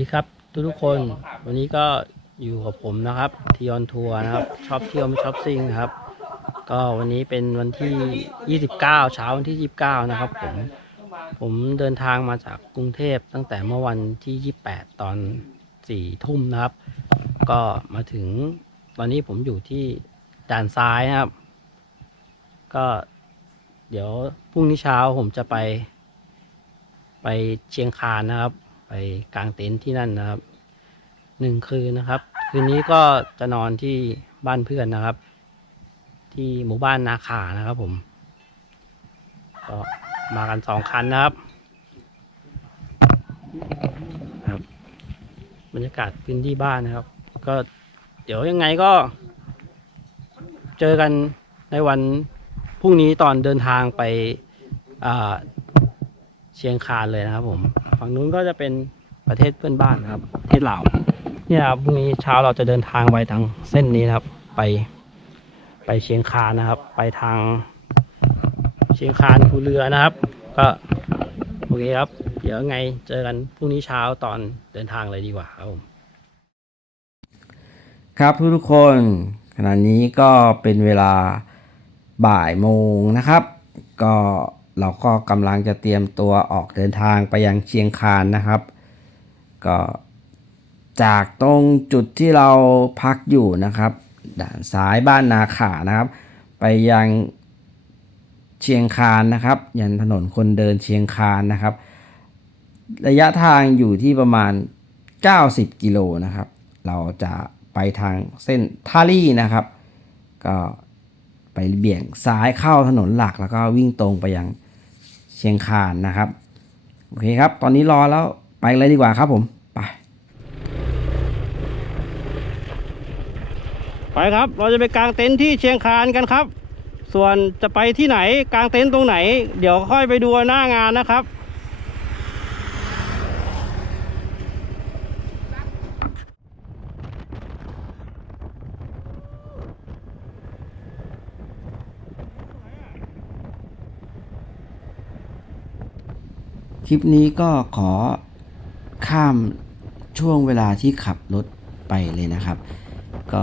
ทุกทุกๆคน วันนี้ก็อยู่กับผมนะครับทีออนทัวร์นะครับชอบเที่ยวไม่ชอบซิ่งนะครับ ก็วันนี้เป็นวันที่ 29 เช้าวันที่ 29 นะครับผมผมเดินทางมาจากกรุงเทพตั้งแต่เมื่อวันที่ 28 ตอน 4 ทุ่มนะครับ ก็มาถึงตอนนี้ผมอยู่ที่ด่านซ้ายนะครับ ก็เดี๋ยวพรุ่งนี้เช้าผมจะไป ไปเชียงคานนะครับ ไปกางเต็นท์ที่นั่นนะครับหนึ่งคืนนะครับ คืนนี้ก็จะนอนที่บ้านเพื่อนนะครับ ที่หมู่บ้านนาขานะครับ ผมก็มากันสองคันนะครับครับ บรรยากาศพื้นที่บ้านนะครับ ก็เดี๋ยวยังไงก็ เจอกันในวันพรุ่งนี้ตอนเดินทางไปอ่า เชียงคานเลยนะครับผม ฝั่งนู้นก็จะเป็นประเทศเพื่อนบ้านนะครับประเทศลาวเนี่ยครับพรุ่งนี้เช้าเราจะเดินทางไปทางเส้นนี้นะครับ ไปไปเชียงคานนะครับ ไปทางเชียงคานภูเรือนะครับ ก็โอเคครับ เดี๋ยวไงเจอกันพรุ่งนี้เช้าตอนเดินทางเลยดีกว่าครับผมครับทุกคนขณะนี้ก็เป็นเวลาบ่ายโมงนะครับ ก็ เราก็กำลังจะเตรียมตัวออกเดินทางไปยังเชียงคานนะครับ ก็จากตรงจุดที่เราพักอยู่นะครับ ด่านซ้ายบ้านนาขานะครับ ไปยังเชียงคานนะครับ ยันถนนคนเดินเชียงคานนะครับ ระยะทางอยู่ที่ประมาณ 90 กิโลนะครับ เราจะไปทางเส้นท่าลี่นะครับ ก็ไปเบี่ยงซ้ายเข้าถนนหลักแล้วก็วิ่งตรงไปยัง ชียงคานนะครับ โอเคครับ ตอนนี้รอแล้วไปเลยดีกว่าครับผม ไป ไปครับ เราจะไปกางเต็นท์ที่เชียงคานกันครับ ส่วนจะไปที่ไหนกางเต็นท์ตรงไหน เดี๋ยวค่อยไปดูหน้างานนะครับ ลิปนี้ก็ขอข้ามช่วงเวลาที่ขับรถไปเลยนะครับ ก็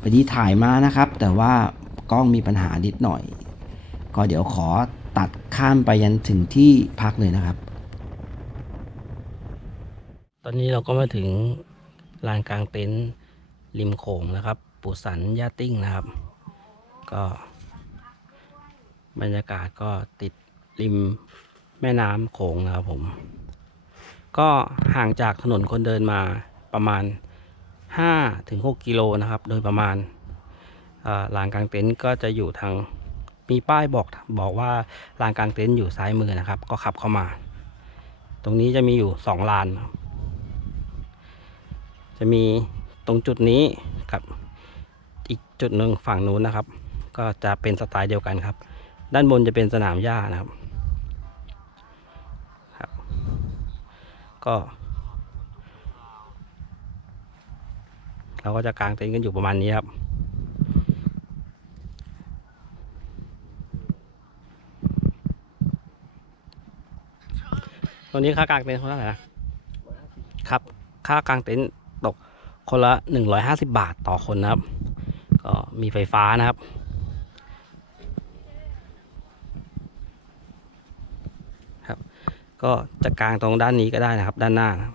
พอดีถ่ายมานะครับ แต่ว่ากล้องมีปัญหานิดหน่อย ก็เดี๋ยวขอตัดข้ามไปยันถึงที่พักเลยนะครับ ตอนนี้เราก็มาถึงลานกลางเต็นท์ริมโขงนะครับ ปูสันย่าติ้งนะครับ ก็ บรรยากาศก็ติดริม แม่น้ำโขงนะครับผม ก็ห่างจากถนนคนเดินมาประมาณ 5-6 กิโลนะครับ โดยประมาณลานกลางเต็นท์ก็จะอยู่ทางมีป้ายบอกบอกว่าลานกลางเต็นท์อยู่ซ้ายมือนะครับ ก็ขับเข้ามา ตรงนี้จะมีอยู่สองลาน จะมีตรงจุดนี้กับอีกจุดหนึ่งฝั่งนู้นนะครับ ก็จะเป็นสไตล์เดียวกันครับ ด้านบนจะเป็นสนามหญ้านะครับ ก็ เราก็จะกางเต็นท์กันอยู่ประมาณนี้ครับตรงนี้ค่ากางเต็นท์เท่าไหร่นะครับ ค่ากางเต็นท์ตกคนละ 150 บาทต่อคนนะครับ ก็มีไฟฟ้านะครับ ก็จะกางตรงด้านนี้ก็ได้นะครับ ด้านหน้านะ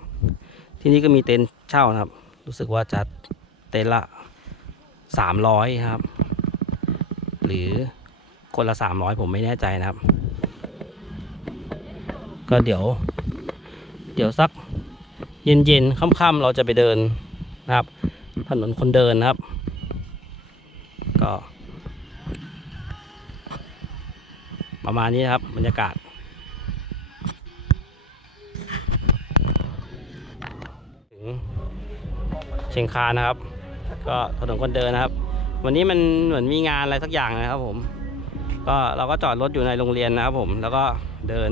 ที่นี่ก็มีเต็นท์เช่านะครับ รู้สึกว่าจะเต็นท์ละ300ครับ หรือคนละ300ผมไม่แน่ใจนะครับ ก็เดี๋ยว เดี๋ยวสักเย็นๆค่ำๆเราจะไปเดินนะครับ ถนนคนเดินนะครับ ก็ ประมาณนี้นะครับบรรยากาศ ชียงคานนะครับ ก็ถนนคนเดินนะครับ วันนี้มันเหมือนมีงานอะไรสักอย่างนะครับผม ก็เราก็จอดรถอยู่ในโรงเรียนนะครับ ผมแล้วก็เดิน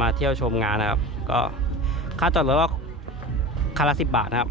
มาเที่ยวชมงานนะครับ ก็ค่าจอดรถก็คันละสิบบาทนะครับ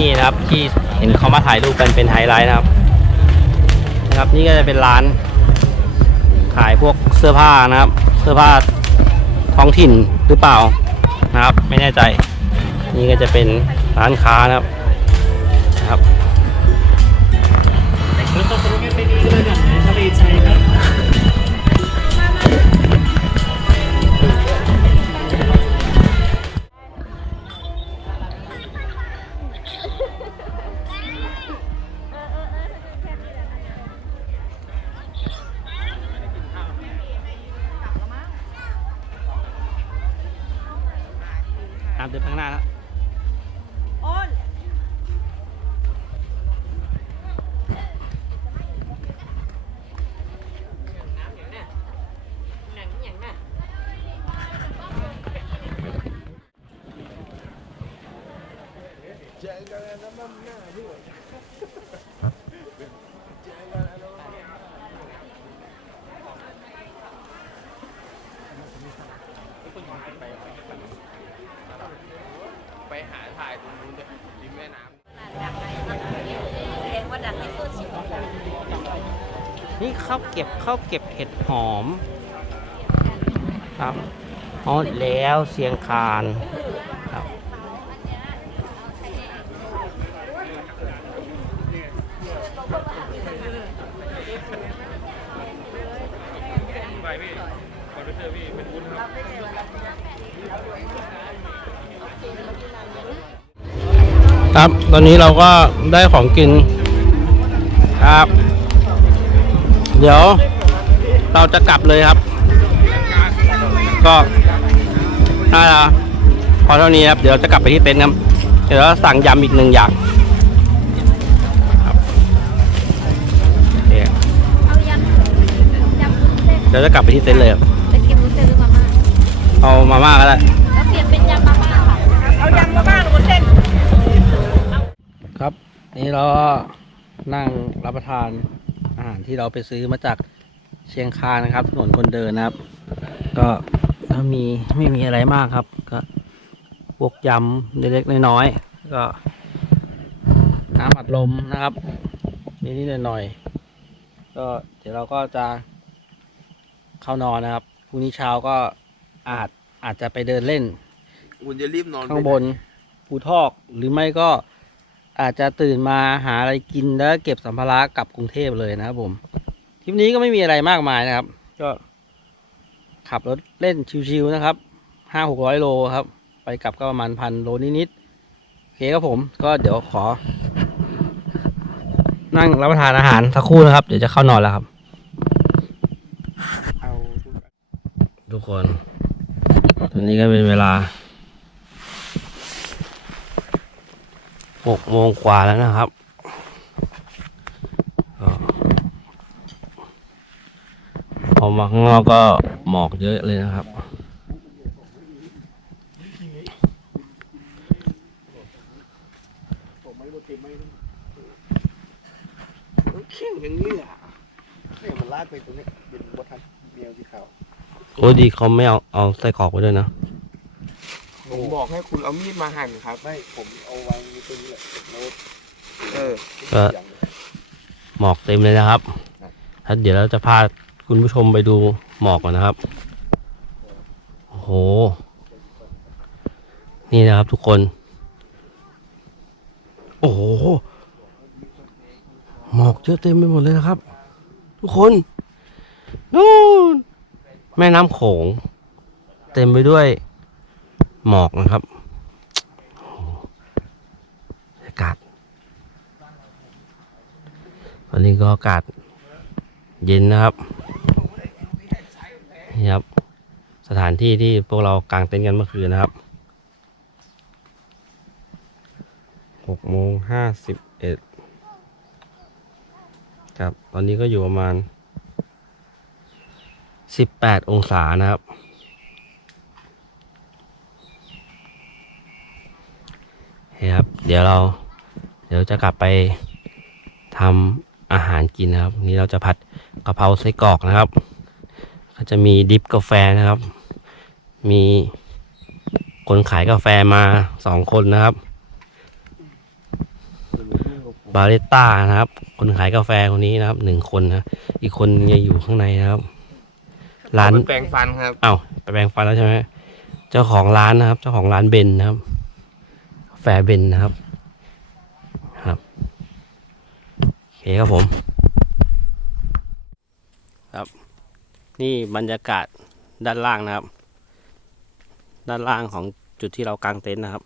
นี่นะครับ ที่เห็นเขามาถ่ายรูปกันเป็นไฮไลท์นะครับนะครับ นี่ก็จะเป็นร้าน ขายพวกเสื้อผ้านะครับ เสื้อผ้าท้องถิ่นหรือเปล่านะครับ ไม่แน่ใจ นี่ก็จะเป็นร้านค้านะครับนะครับามเดินข้างหน้าแล้ว ไปหาถ่ายตรงนู้นเลยริมแม่น้ำ เรียกว่าดังในโซเชียลนี่ข้าวเก็บข้าวเก็บเห็ดหอม ครับอ๋อแล้วเสียงคานครับครับ ตอนนี้เราก็ได้ของกิน ครับ เดี๋ยวเราจะกลับเลยครับ ก็น่าจะพอเท่านี้ครับ เดี๋ยวเราจะกลับไปที่เต็นท์ครับ เดี๋ยวเราสั่งยำอีกหนึ่งอย่างครับโอเคเอายำยำวุ้นเส้นเดี๋ยวจะกลับไปที่เต็นท์เลยครับจะกินวุ้นเส้นหรือมาม่าเอามาม่าก็ได้แล้วเปลี่ยนเป็นยำมาม่าค่ะเอายำมาม่าหรือวุ้นเส้นครับ นี่เราก็ นั่งรับประทานอาหารที่เราไปซื้อมาจากเชียงคานนะครับถนนคนเดินนะครับ ก็ถ้ามีไม่มีอะไรมากครับ ก็พวกยำเล็กๆน้อยๆก็น้ำอัดลมนะครับนิดๆหน่อยๆก็เดี๋ยวเราก็จะเข้านอนนะครับพรุ่งนี้เช้าก็อาจอาจจะไปเดินเล่นคุณจะรีบนอนข้างบนภูทอกหรือไม่ก็ อาจจะตื่นมาหาอะไรกินแล้วเก็บสัมภาระกลับกรุงเทพเลยนะครับผมทริปนี้ก็ไม่มีอะไรมากมายนะครับ ก็ขับรถเล่นชิวๆนะครับห้าหกร้อยโลครับ ไปกลับก็ประมาณพันโลนิดๆโอเคครับผม ก็เดี๋ยวขอ นั่งรับประทานอาหารสักครู่นะครับ เดี๋ยวจะเข้านอนแล้วครับเอาทุกคน ตอนนี้ก็เป็นเวลา หกโมงกว่าแล้วนะครับก็ออกมาข้างนอกก็หมอกเยอะเลยนะครับ เข่งอย่างนี้อะเนี่ยมันลากไปตรงนี้เป็นวัฒนเมียวที่เขาโอ้ดีเขาไม่เอาเอาไส้กรอกไว้ด้วยนะ ผมบอกให้คุณเอามีดมาหั่นครับ ไม่ผมเอาวางอยู่ตรงนี้แหละแล้วเออก็หมอกเต็มเลยนะครับแล้วเดี๋ยวเราจะพาคุณผู้ชมไปดูหมอกก่อนนะครับ โอ้โห นี่นะครับทุกคน โอ้โห หมอกเยอะเต็มไปหมดเลยนะครับ ทุกคน นู่น แม่น้ำโขง เต็มไปด้วย หมอกนะครับอากาศวันนี้ก็อากาศเย็นนะครับนี่ครับ สถานที่ที่พวกเรากางเต็นท์กันเมื่อคืนนะครับหกโมงห้าสิบเอ็ดครับ ตอนนี้ก็อยู่ประมาณสิบแปดองศานะครับ ครับ เดี๋ยวเรา เดี๋ยวจะกลับไปทำอาหารกินนะครับวันนี้เราจะผัดกะเพราไส้กรอกนะครับ ก็จะมีดริฟกาแฟนะครับ มีคนขายกาแฟมาสองคนนะครับ บาริสต้านะครับ คนขายกาแฟคนนี้นะครับหนึ่งคนนะ อีกคนยังอยู่ข้างในนะครับร้านเอไปแปรงฟันครับ เอ้าไปแปรงฟันแล้วใช่ไหมเจ้าของร้านนะครับ เจ้าของร้านเบนนะครับกา แฟเบนนะครับ ครับโอเคครับผม ครับ นี่บรรยากาศด้านล่างนะครับ ด้านล่างของจุดที่เรากางเต็นท์นะครับ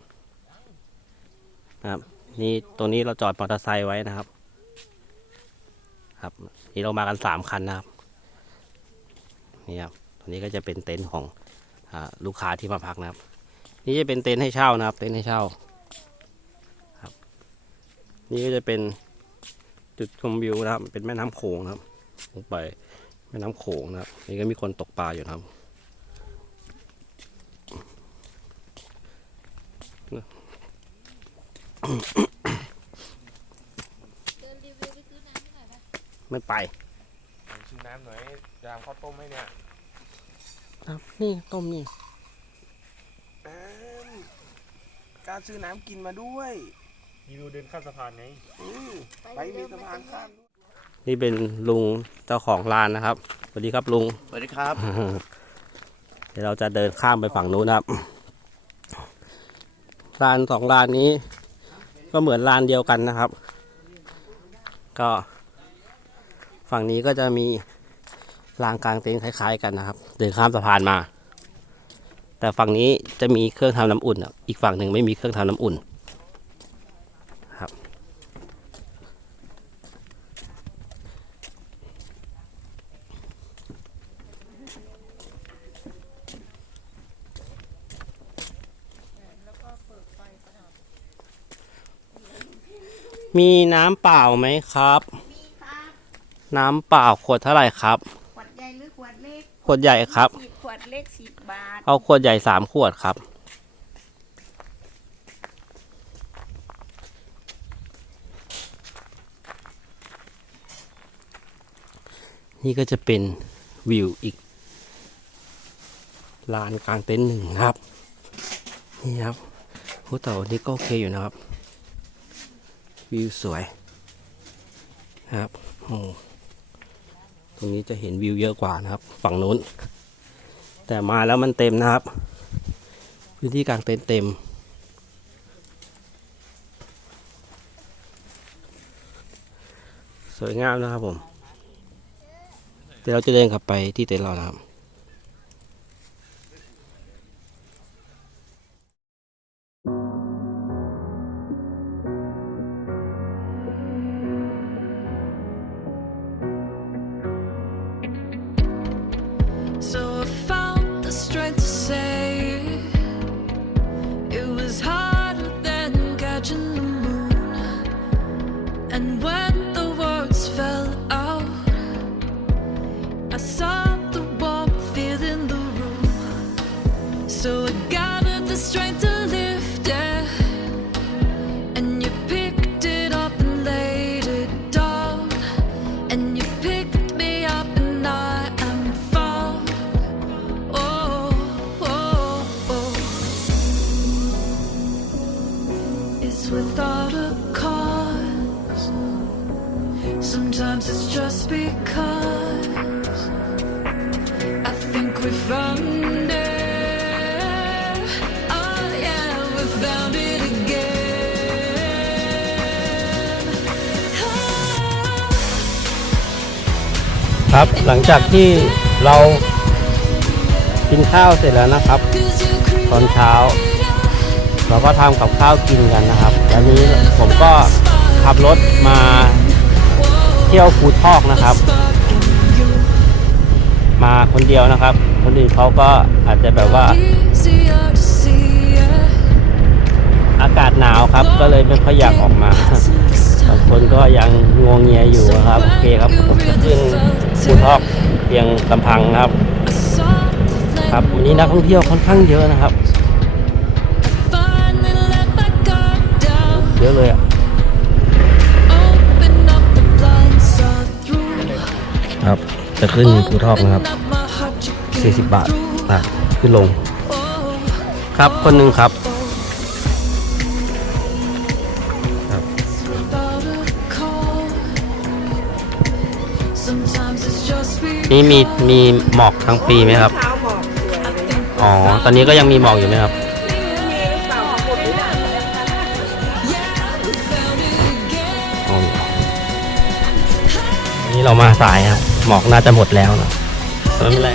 นะครับ นี่ตรงนี้เราจอดมอเตอร์ไซค์ไว้นะครับ ครับ นี่เรามากันสามคันนะครับ นี่ครับตัวนี้ก็จะเป็นเต็นท์ของอลูกค้าที่มาพักนะครับ นี่จะเป็นเต็นท์ให้เช่านะครับ เต็นท์ให้เช่า นี่ก็จะเป็นจุดชมวิวนะครับ เป็นแม่น้ำโขงนะครับ ลงไปแม่น้ำโขงนะครับ นี่ก็มีคนตกปลาอยู่นะครับไม่ไปผมซื้อน้ำหน่อยจะทำข้าวต้มให้เนี่ยครับนี่ต้มนี่น้ำการซื้อน้ำกินมาด้วย มีวิวเดินข้ามสะพานไงอืมไปมีสะพานข้ามด้วยนี่เป็นลุงเจ้าของร้านนะครับสวัสดีครับลุงสวัสดีครับ เดี๋ยวเราจะเดินข้ามไปฝั่งนู้นนะครับร้านสองร้านนี้ ก็เหมือนร้านเดียวกันนะครับ ก็ฝั่งนี้ก็จะมีรางกลางเต็นท์คล้าย ๆ กันนะครับ เดินข้ามสะพานมา แต่ฝั่งนี้จะมีเครื่องทำน้ำอุ่นอะอีกฝั่งหนึ่งไม่มีเครื่องทำน้ำอุ่น มีน้ำเปล่าไหมครับ มีครับน้ำเปล่าขวดเท่าไหร่ครับ ขวดใหญ่หรือขวดเล็กขวดใหญ่ครับ สิบขวดเล็กสิบบาท เอาขวดใหญ่สามขวดครับ นี่ก็จะเป็นวิวอีกลานกลางเต็นท์หนึ่งนะครับ นี่ครับโหแต่วันนี้ก็โอเคอยู่นะครับ วิวสวยนะครับโอ้ตรงนี้จะเห็นวิวเยอะกว่านะครับ ฝั่งนู้น แต่มาแล้วมันเต็มนะครับ พื้นที่กลางเต็นท์เต็ม สวยงามนะครับผม เดี๋ยวเราจะเดินกลับไปที่เต็นท์เรานะครับ ครับหลังจากที่เรากินข้าวเสร็จแล้วนะครับ ตอนเช้า เราก็ทำกับข้าวกินกันนะครับแล้วนี้ผมก็ขับรถมาเที่ยวภูทอกนะครับ มาคนเดียวนะครับ คนอื่นเขาก็อาจจะแบบว่า อากาศหนาวครับ ก็เลยไม่ค่อยอยากออกมาบางคนก็ยังงงเงียอยู่ครับ โอเคครับจะขึ้นภูทอกเพียงลำพังครับ ครับวันนี้นักท่องเที่ยวค่อนข้างเยอะนะครับเยอะเลยอะครับจะขึ้นภูทอกนะครับ 40 บาท through. อะขึ้นลง Oh, ครับคนหนึ่งครับ without a call. Sometimes it's just นี่มีมีหมอกทั้งปีไหมครับ เช้าหมอกสวยเลยอ๋อ ตอนนี้ก็ยังมีหมอกอยู่ไหมครับ มีเสาของผมด้วยนะอ๋อนี่เรามาสายครับ หมอกน่าจะหมดแล้วนะแต่ไม่เป็นไร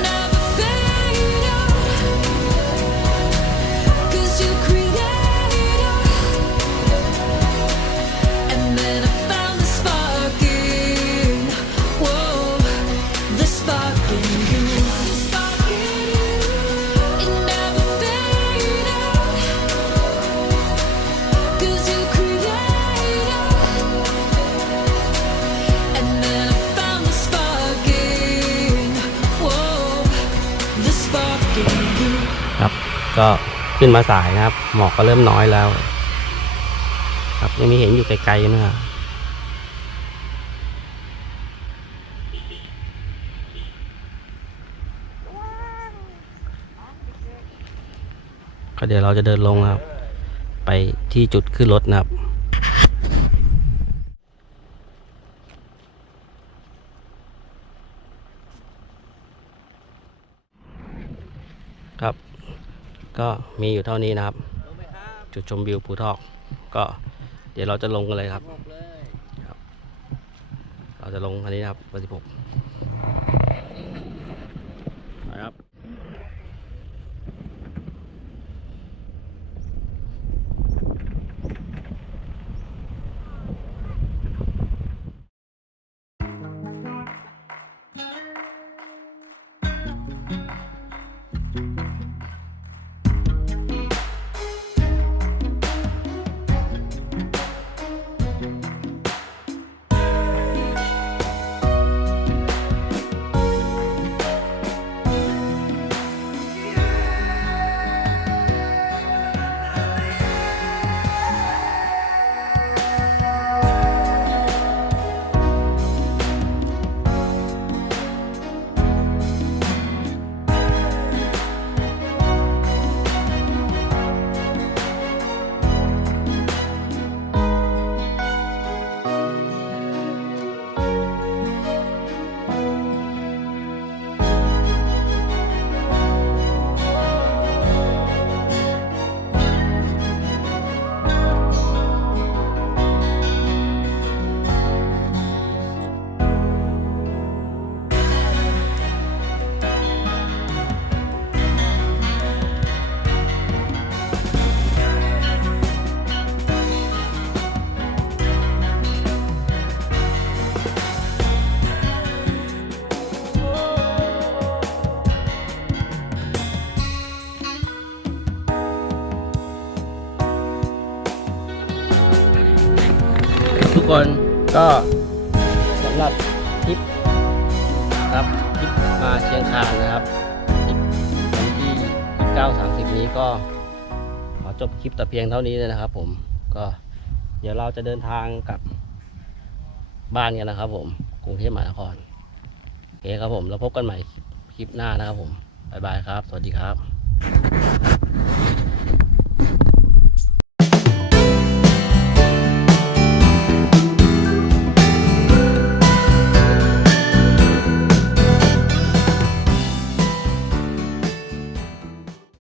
ก็ขึ้นมาสายนะครับ หมอกก็เริ่มน้อยแล้ว ครับยังมีเห็นอยู่ไกลๆนะครับก็เดี๋ยวเราจะเดินลงนะครับ ไปที่จุดขึ้นรถนะครับ ครับ ก็มีอยู่เท่านี้นะครับ จุดชมวิวภูทอก ก็เดี๋ยวเราจะลงกันเลยครับ เราจะลงอันนี้นะครับเบอร์สิบหก หรับทริปครับทริปมาเชียงคานนะครับทริปวันที่29 30 นี้ก็ ขอจบคลิปแต่เพียงเท่านี้เลยนะครับ ผมก็เดี๋ยวเราจะเดินทางกลับบ้านกันนะครับผมกรุงเทพมหานครโอเคครับผม แล้วพบกันใหม่คลิปหน้านะครับผม บ๊ายบายครับ สวัสดีครับ